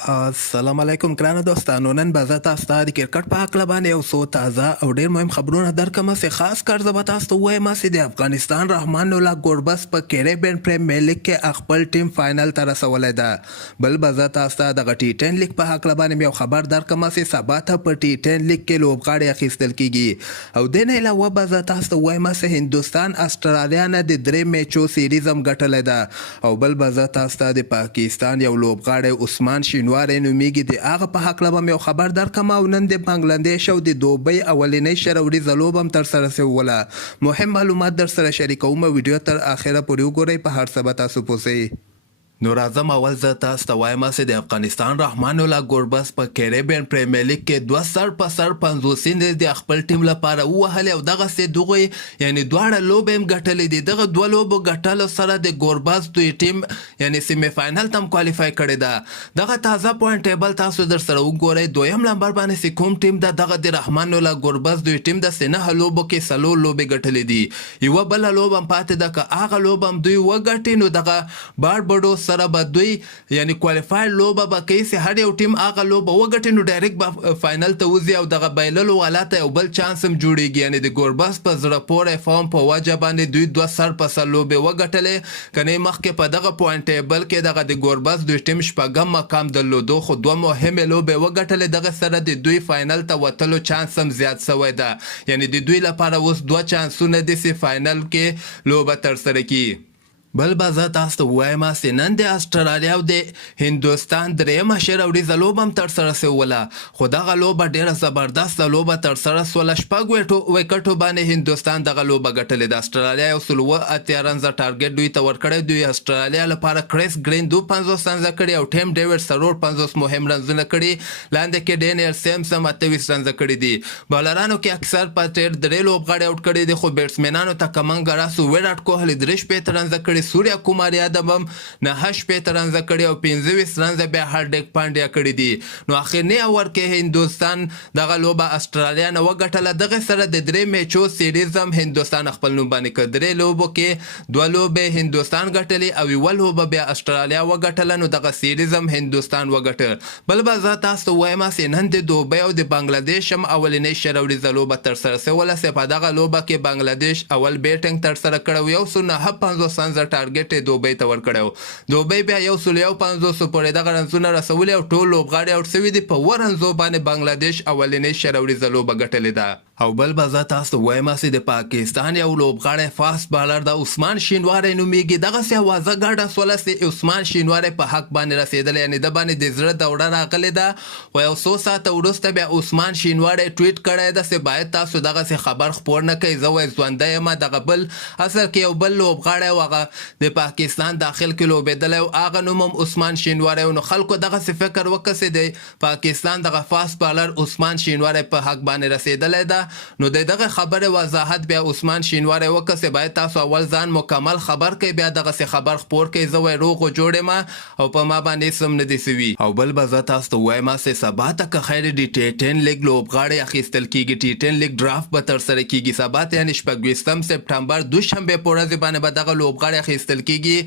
السلام علیکم ګرانو دوستانو. نن به زه تاسو ته د کرکټ په هکله باندې یو څو تازه او ډېر مهم خبرونه درکړم. چې خاص کر زه به تاسو ته ووایم چې د افغانستان رحمان الله ګوربز په کیریبین پریمیر لیګ کې خپل ټیم فاینل ته رسولی ده. بل به زه تاسو ته دغه ټي 10 لیګ په هکله باندې یو خبر درکړم چې سبا ته په ټي 10 لیګ کې لوبغاړي اخیستل کیږي. او د نه علاوه به زه تاسو ته ووایم چې هندوستان استرالیا نه د 3 میچو سیریز هم ګټلی ده. او بل به زه تاسو ته د پاکستان یو لوبغاړی عثمان شینواری نومیږي د هغه په هکله به مې یو خبر درکړم. او نن د بنګلادیش او د دوبۍ اولنۍ شروریزه لوبه هم ترسره شوله. مهم معلومات در سره شریکوم. ویډیو تر اخره پورې وګورئ، په هر څه به تاسو پوه شئ. نو راځم اول زه تاسو ته وایم چې د افغانستان رحمان الله ګوربز په کیریبین پریمیر لیګ کې 2 سر په سر 50 د خپل ټیم لپاره ووهلې او دغسې دغوی یعنې دواړه لوبې هم ګټلې دي. دغه دوه لوبو ګټلو سره د ګوربز دوی ټیم یعنې سیمې فاینل ته هم کوالیفای کړې ده. دغه تازه پوینټ ټیبل تاسو در سره وګورئ. دویم نمبر باندې چې کوم ټیم ده دغه د رحمان الله ګوربز دوی ټیم د 9 لوبو کې 4 لوبې ګټلې دي. یوه بله لوبه هم پاتې ده. که هغه لوبه هم دوی وګټي نو دغه باربډوس سره به دوی یعنی کوالیفایر لوبه به کوي چې هر یو ټیم هغه لوبه وګټي نو ډایرکټ به فاینل ته وځي او دغه بایللو والا ته یو بل چانس هم جوړیږي. یعنی د ګوربز په زړه پورې فارم په وجه باندې دوی 2 سر په سر لوبې وګټلې. کنه مخکې په دغه پوینټ ټیبل کې دغه د ګوربز دوی ټیم شپږم مقام درلودو، خو 2 مهمې لوبې وګټلې. دغه سره د دوی فاینل ته وتلو چانس هم زیات شوی ده. یعنی د دوی لپاره اوس 2 چانسونه دي چې فاینل کې لوبه ترسره کړي. بل به زه تاسو ته ووایم چې نن د استرالیا او د هندوستان درېیمه شروریزه لوبه هم ترسره شوله. خو دغه لوبه ډېره زبردسته لوبه ترسره شوله. 6 ویکټو باندې هندوستان دغه لوبه ګټلې ده. استرالیا 180 رنزه ټارګټ دوی ته ورکړی. دوی استرالیا لپاره کریس گرین 52 رنزه کړي او ټیم ډیوډ سرور 50 مهم رنزونه کړي. لاندې کې ډینیل سیمس هم 28 رنزه کړي دي. بالرانو کې اکثر په ټیر 3 لوبغاړي آوټ کړي دي، خو بیټسمنانو ته کمنګ راسو ویراټ کوهلی 63 رنزه کړي. سوریا کومار یادم هم 98 رنزه کړي او 25 رنزه بیا هارډیک پانډیا کړي دي. نو اخرنی اور کې هندوستان دغه لوبه استرالیا نه وګټله. دغه سره د 3 میچو سیریز هم هندوستان خپل نوم باندې کړ. 3 لوبو کې 2 لوبې هندوستان ګټلې او یوه لوبه بیا استرالیا وګټله. نو دغه سیریز هم هندوستان وګټل. بل به زه تاسو ته ووایم چې نن د دوبۍ او د بنګلادیش هم اولنۍ شروریزه لوبه ترسره شوله. چې په دغه لوبه کې بنګلادیش اول بیټینګ ترسره کړی و. 150 رنزه ټارګټ دوبۍ ته ورکړی. دوبۍ بیا 150 پورې دغه رنزونه رسولي او ټول لوبغاړي آوټ شوي دي. په 1 رنزو باندې بنګلادیش اولنۍ شروریزه لوبه ګټلې ده. او بل به زه تاسو ته ووایم چې د پاکستان یو لوبغاړی فاست بالر د عثمان شینواری نومیږي. دغسې اوازه ګډه شوله چې عثمان شینواری په حق باندې رسېدلی، یعنې د باندې د زړه دوره راغلې ده. خو یو څو ساعته وروسته بیا عثمان شینواری ټویټ کړی ده چې باید تاسو دغسې خبر خپور نه کوئ. زه وایي ژوندی یم. دغه بل اصل کې یو بل لوبغاړی و، هغه د پاکستان داخل کې لوبېدلی او هغه نوم هم عثمان شینواری و. نو خلکو دغسې فکر وکړه چې د پاکستان دغه فاست بالر عثمان شینواری په حق باندې رسېدلی ده. نو د دغه خبرې وضاحت بیا عثمان شینواری وکړه چې باید تاسو اول ځان مکمل خبر کړئ، بیا دغسې خبر خپور کړئ. زه وایي روغ و جوړ یم او په ما باندې هېڅ هم نه دي سوي. او بل به زه تاسو ته ووایم چې سبا ته که خیر د ټي 10 لیګ لوبغاړي اخیستل کېږي. ټي 10 لیګ ډرافت به ترسره کېږي. سبا ته یعنې 26 سپټمبر دوشنبې په ورځې باندې به دغه لوبغاړي اخیستل کېږي.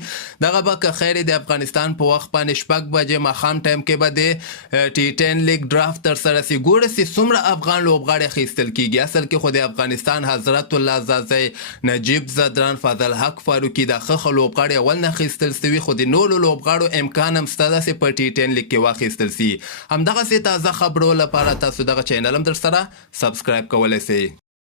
دغه به که خیر د افغانستان په وخت باندې 6 بجې ماښام ټایم کې به د ټي 10 لیګ ډرافت ترسره شي. ګوره چې څومره افغان لوبغاړي اخیستل کېږي. اصل کې خو د افغانستان حضرت الله زازی، نجیب زدران، فضل حق فاروقي دا ښه لوبغاړي اول نه اخیستل سوي، خو د نورو لوبغاړو امکان هم شته ده چې په ټي 10 لیګ کې واخیستل سي. همدغسې تازه خبرو لپاره تاسو دغه چینل هم در سره سبسکرایب کولی سئ.